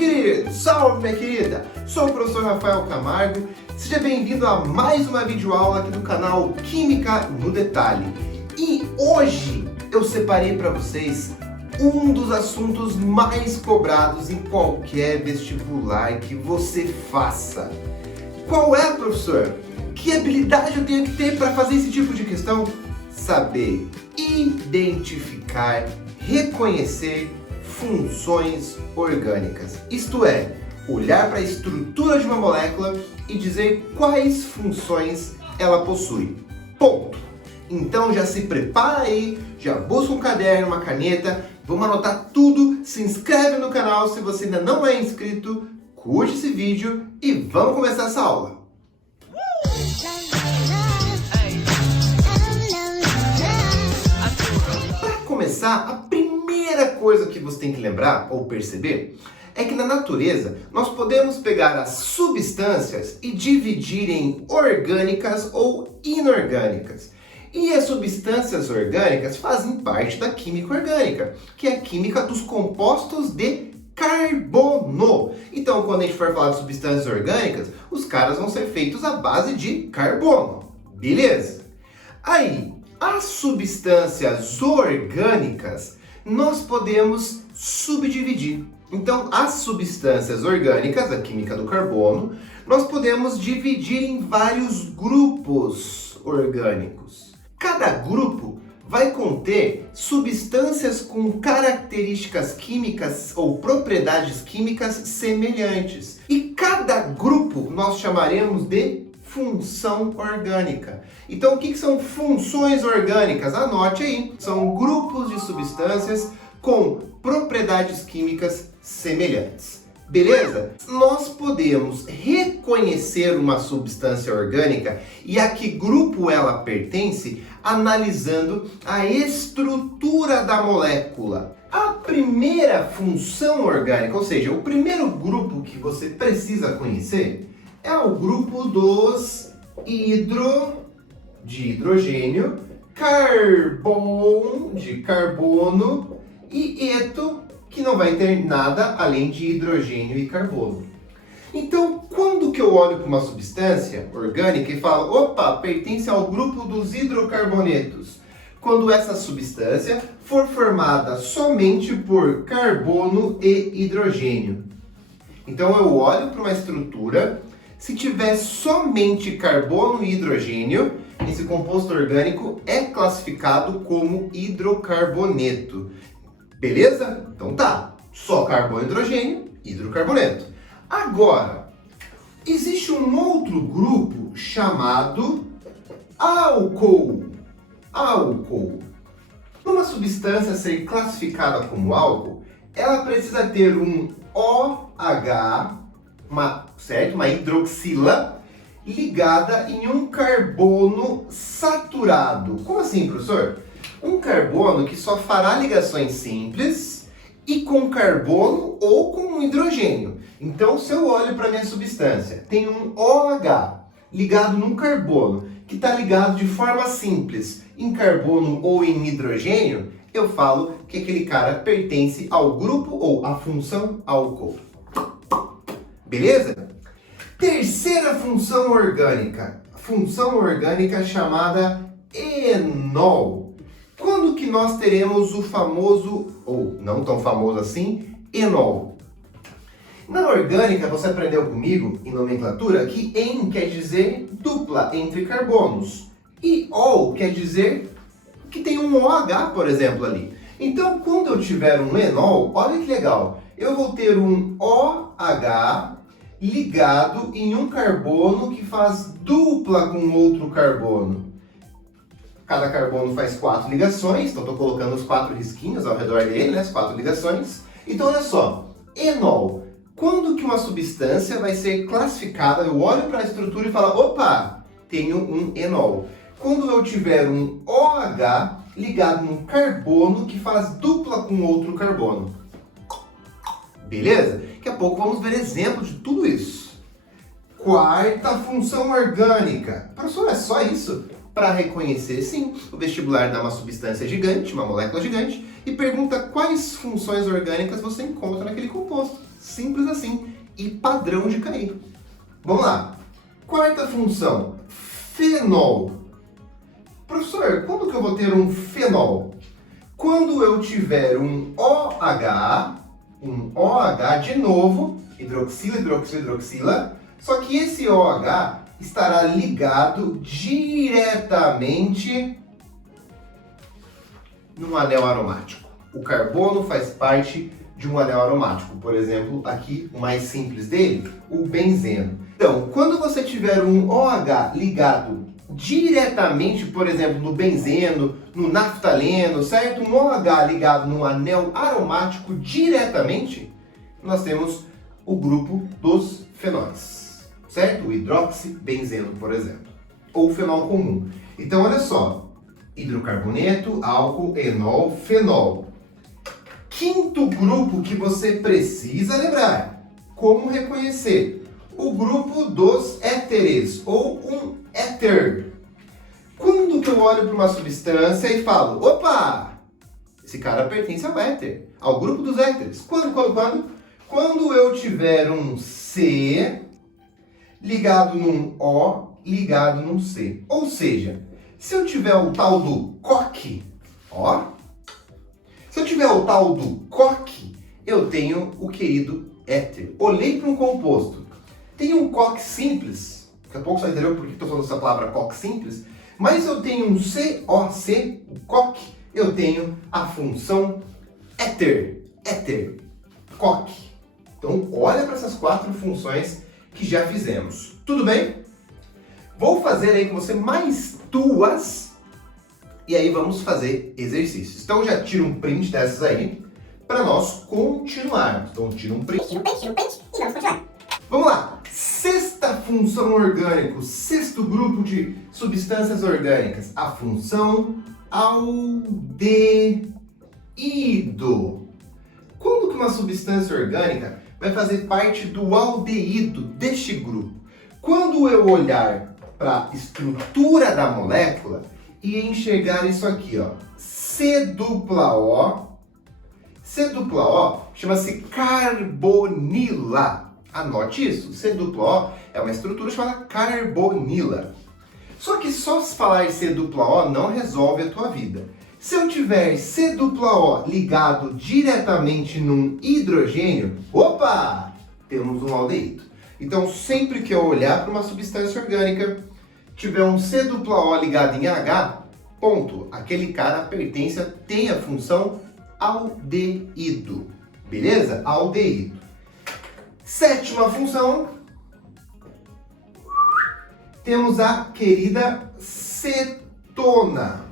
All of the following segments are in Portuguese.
querido! Salve, minha querida! Sou o professor Rafael Camargo. Seja bem-vindo a mais uma videoaula aqui do canal Química no Detalhe. E hoje eu separei para vocês um dos assuntos mais cobrados em qualquer vestibular que você faça. Qual é, professor? Que habilidade eu tenho que ter para fazer esse tipo de questão? Saber identificar, reconhecer funções orgânicas. Isto é, olhar para a estrutura de uma molécula e dizer quais funções ela possui. Ponto. Então já se prepara aí, já busca um caderno, uma caneta, vamos anotar tudo, se inscreve no canal se você ainda não é inscrito, curte esse vídeo e vamos começar essa aula. Para começar, a primeira coisa que você tem que lembrar ou perceber é que na natureza nós podemos pegar as substâncias e dividir em orgânicas ou inorgânicas. E as substâncias orgânicas fazem parte da química orgânica, que é a química dos compostos de carbono. Então, quando a gente for falar de substâncias orgânicas, os caras vão ser feitos à base de carbono. Beleza? Aí, as substâncias orgânicas nós podemos subdividir. Então, as substâncias orgânicas, a química do carbono, nós podemos dividir em vários grupos orgânicos. Cada grupo vai conter substâncias com características químicas ou propriedades químicas semelhantes. E cada grupo nós chamaremos de função orgânica. Então, o que são funções orgânicas? Anote aí. São grupos de substâncias com propriedades químicas semelhantes. Beleza? Nós podemos reconhecer uma substância orgânica e a que grupo ela pertence analisando a estrutura da molécula. A primeira função orgânica, ou seja, o primeiro grupo que você precisa conhecer é o grupo dos de hidrogênio, de carbono e eto, que não vai ter nada além de hidrogênio e carbono. Então, quando que eu olho para uma substância orgânica e falo, opa, pertence ao grupo dos hidrocarbonetos? Quando essa substância for formada somente por carbono e hidrogênio. Então, eu olho para uma estrutura, se tiver somente carbono e hidrogênio, esse composto orgânico é classificado como hidrocarboneto. Beleza? Então tá, só carbono e hidrogênio, hidrocarboneto. Agora, existe um outro grupo chamado álcool. Numa substância ser classificada como álcool, ela precisa ter um OH, uma hidroxila, ligada em um carbono saturado. Como assim, professor? Um carbono que só fará ligações simples e com carbono ou com hidrogênio. Então, se eu olho para a minha substância, tem um OH ligado num carbono que está ligado de forma simples em carbono ou em hidrogênio, eu falo que aquele cara pertence ao grupo ou à função álcool. Beleza? Terceira função orgânica chamada enol. Quando que nós teremos o famoso, ou não tão famoso assim, enol? Na orgânica, você aprendeu comigo, em nomenclatura, que en quer dizer dupla entre carbonos. E ol quer dizer que tem um OH, por exemplo, ali. Então, quando eu tiver um enol, olha que legal, eu vou ter um OH ligado em um carbono que faz dupla com outro carbono. Cada carbono faz 4 ligações, então estou colocando os 4 risquinhos ao redor dele, né, as 4 ligações. Então, olha só, enol. Quando que uma substância vai ser classificada, eu olho para a estrutura e falo, opa, tenho um enol. Quando eu tiver um OH ligado num carbono que faz dupla com outro carbono. Beleza? Daqui a pouco vamos ver exemplo de tudo isso. Quarta função orgânica. Professor, é só isso? Para reconhecer, sim, o vestibular dá uma substância gigante, uma molécula gigante, e pergunta quais funções orgânicas você encontra naquele composto. Simples assim e padrão de cair. Vamos lá. Quarta função, fenol. Professor, quando que eu vou ter um fenol? Quando eu tiver um OH de novo, hidroxila, hidroxila, hidroxila, só que esse OH estará ligado diretamente num anel aromático. O carbono faz parte de um anel aromático. Por exemplo, aqui o mais simples dele, o benzeno. Então, quando você tiver um OH ligado diretamente, por exemplo, no benzeno, no naftaleno, certo? Um OH ligado no anel aromático diretamente, nós temos o grupo dos fenóis, certo? O hidroxibenzeno, por exemplo, ou fenol comum. Então, olha só, hidrocarboneto, álcool, enol, fenol. Quinto grupo que você precisa lembrar, como reconhecer? O grupo dos éteres, ou um éter. Quando que eu olho para uma substância e falo, opa, esse cara pertence ao éter, ao grupo dos éteres. Quando? Quando eu tiver um C ligado num O, ligado num C. Ou seja, se eu tiver o tal do coque, ó, se eu tiver o tal do coque, eu tenho o querido éter. Olhei para um composto, tem um coque simples, daqui a pouco você vai entender por que estou falando essa palavra coque simples, mas eu tenho um COC, o coque, eu tenho a função éter, coque. Então, olha para essas 4 funções que já fizemos. Tudo bem? Vou fazer aí com você mais 2 e aí vamos fazer exercícios. Então, já tira um print dessas aí para nós continuarmos. Então, tira um print e vamos continuar. Vamos lá! Sexta função orgânica, sexto grupo de substâncias orgânicas, a função aldeído. Quando que uma substância orgânica vai fazer parte do aldeído deste grupo? Quando eu olhar para a estrutura da molécula e enxergar isso aqui, ó, C dupla O chama-se carbonila. Anote isso, C dupla O é uma estrutura chamada carbonila. Só que só se falar C dupla O não resolve a tua vida. Se eu tiver C dupla O ligado diretamente num hidrogênio, opa, temos um aldeído. Então sempre que eu olhar para uma substância orgânica, tiver um C dupla O ligado em H, ponto, aquele cara pertence, tem a função aldeído. Beleza? Aldeído. Sétima função, temos a querida cetona.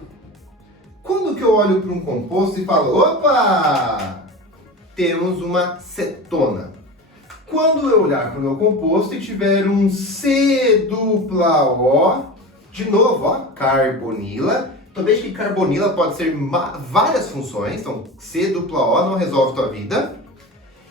Quando que eu olho para um composto e falo, opa, temos uma cetona. Quando eu olhar para o meu composto e tiver um C dupla O, de novo, ó, carbonila. Então veja que carbonila pode ser várias funções, então C dupla O não resolve a tua vida.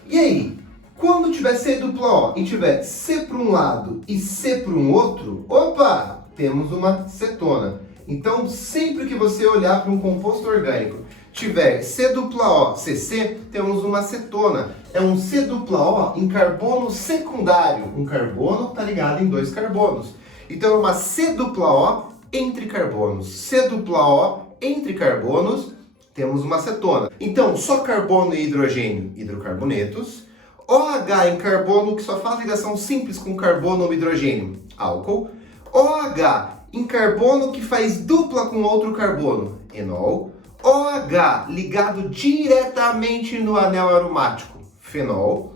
E aí? Quando tiver C dupla O e tiver C para um lado e C para um outro, opa, temos uma cetona. Então, sempre que você olhar para um composto orgânico, tiver C dupla O, CC, temos uma cetona. É um C dupla O em carbono secundário. Um carbono está ligado em 2 carbonos. Então, é uma C dupla O entre carbonos. C dupla O entre carbonos, temos uma cetona. Então, só carbono e hidrogênio, hidrocarbonetos. OH em carbono, que só faz ligação simples com carbono ou hidrogênio, álcool. OH em carbono, que faz dupla com outro carbono, enol. OH ligado diretamente no anel aromático, fenol.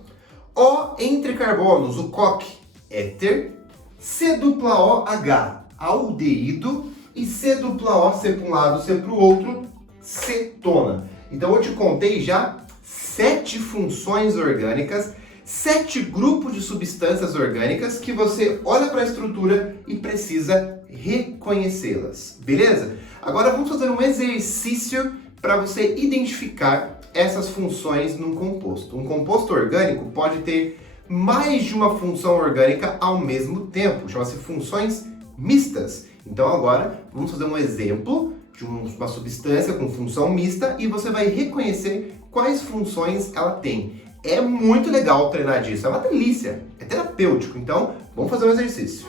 O entre carbonos, o coque, éter. C dupla OH, aldeído. E C dupla O, C para um lado, C para o outro, cetona. Então eu te contei já 7 funções orgânicas, 7 grupos de substâncias orgânicas que você olha para a estrutura e precisa reconhecê-las, beleza? Agora vamos fazer um exercício para você identificar essas funções num composto. Um composto orgânico pode ter mais de uma função orgânica ao mesmo tempo, chama-se funções mistas. Então agora vamos fazer um exemplo de uma substância com função mista e você vai reconhecer quais funções ela tem. É muito legal treinar disso, é uma delícia, é terapêutico. Então, vamos fazer um exercício.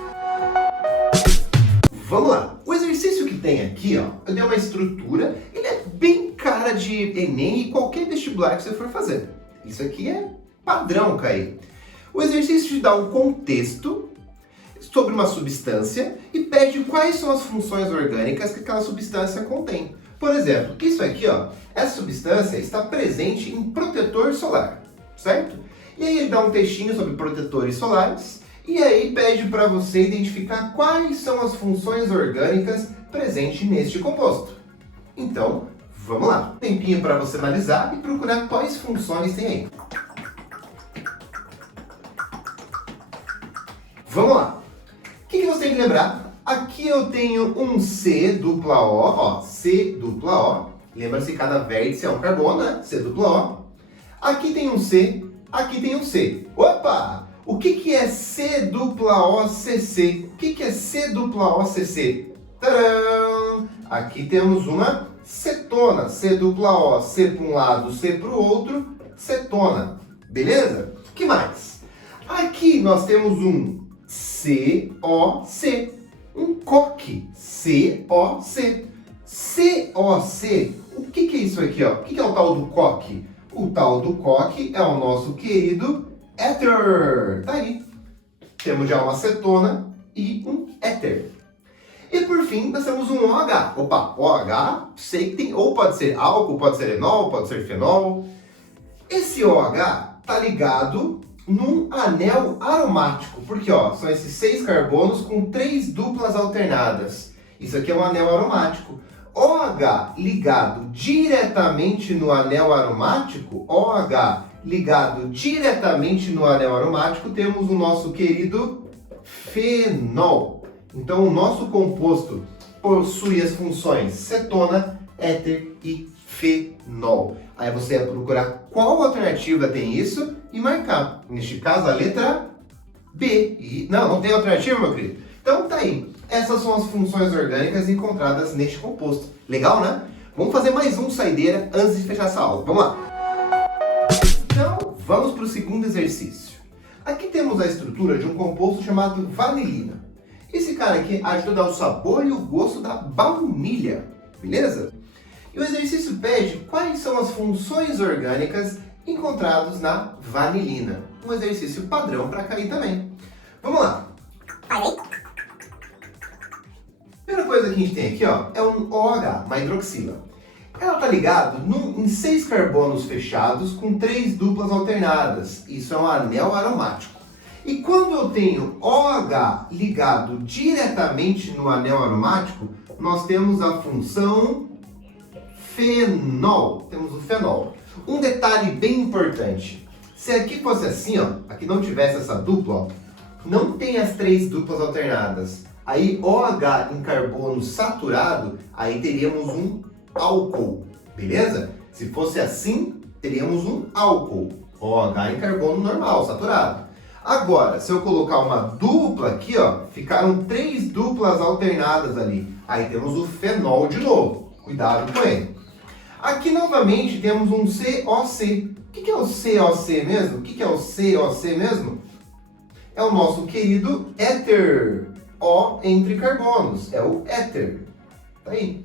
Vamos lá. O exercício que tem aqui, ó, eu dei uma estrutura, ele é bem cara de Enem e qualquer vestibular que você for fazer. Isso aqui é padrão, cair. O exercício te dá um contexto sobre uma substância e pede quais são as funções orgânicas que aquela substância contém. Por exemplo, que isso aqui, ó, essa substância está presente em protetor solar, certo? E aí ele dá um textinho sobre protetores solares e aí pede para você identificar quais são as funções orgânicas presentes neste composto. Então, vamos lá. Tempinho para você analisar e procurar quais funções tem aí. Vamos lá. O que você tem que lembrar? Aqui eu tenho um C dupla O, ó, C dupla O. Lembra-se que cada vértice é um carbono, né? C dupla O. Aqui tem um C, aqui tem um C. Opa! O que é C dupla O CC? O que é C dupla O CC? Tcharam! Aqui temos uma cetona. C dupla O, C para um lado, C para o outro, cetona. Beleza? O que mais? Aqui nós temos um COC, um coque, COC. COC, o que é isso aqui, ó? O que é o tal do coque? O tal do coque é o nosso querido éter. Tá aí. Temos já uma cetona e um éter. E por fim, nós temos um OH. Opa, OH, sei que tem, ou pode ser álcool, pode ser enol, pode ser fenol. Esse OH tá ligado num anel aromático, porque ó, são esses 6 carbonos com 3 duplas alternadas. Isso aqui é um anel aromático. OH ligado diretamente no anel aromático, OH ligado diretamente no anel aromático, temos o nosso querido fenol. Então o nosso composto possui as funções cetona, éter e fenol. Aí você vai procurar qual alternativa tem isso e marcar. Neste caso, a letra B. E não tem alternativa, meu querido? Então tá aí. Essas são as funções orgânicas encontradas neste composto. Legal, né? Vamos fazer mais um saideira antes de fechar essa aula. Vamos lá. Então, vamos para o segundo exercício. Aqui temos a estrutura de um composto chamado vanilina. Esse cara aqui ajuda a dar o sabor e o gosto da baunilha. Beleza? E o exercício pede quais são as funções orgânicas encontradas na vanilina. Um exercício padrão para cair também. Vamos lá. A primeira coisa que a gente tem aqui, ó, é um OH, uma hidroxila. Ela está ligada em 6 carbonos fechados com 3 duplas alternadas. Isso é um anel aromático. E quando eu tenho OH ligado diretamente no anel aromático, nós temos a função fenol. Temos o fenol. Um detalhe bem importante. Se aqui fosse assim, ó, aqui não tivesse essa dupla, ó, não tem as 3 duplas alternadas. Aí OH em carbono saturado, aí teríamos um álcool, beleza? Se fosse assim, teríamos um álcool. OH em carbono normal, saturado. Agora, se eu colocar uma dupla aqui, ó, ficaram 3 duplas alternadas ali. Aí temos o fenol de novo. Cuidado com ele. Aqui novamente temos um COC. O que é o COC mesmo? O que é o COC mesmo? É o nosso querido éter. O entre carbonos. É o éter. Tá aí.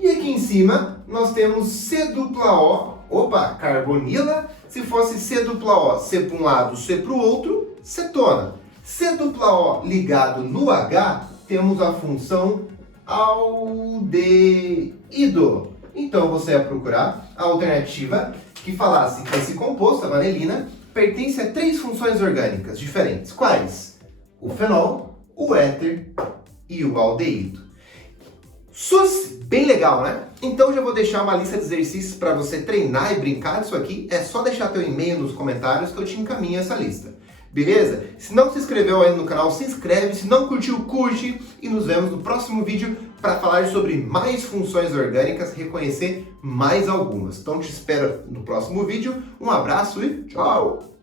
E aqui em cima nós temos C dupla O. Opa, carbonila. Se fosse C dupla O, C para um lado, C para o outro, cetona. C dupla O ligado no H, temos a função aldeído. Então você vai procurar a alternativa que falasse que esse composto, a vanilina, pertence a 3 funções orgânicas diferentes. Quais? O fenol, o éter e o aldeído. SUS, bem legal, né? Então já vou deixar uma lista de exercícios para você treinar e brincar disso aqui. É só deixar teu e-mail nos comentários que eu te encaminho essa lista. Beleza? Se não se inscreveu ainda no canal, se inscreve. Se não curtiu, curte. E nos vemos no próximo vídeo para falar sobre mais funções orgânicas, reconhecer mais algumas. Então te espero no próximo vídeo. Um abraço e tchau!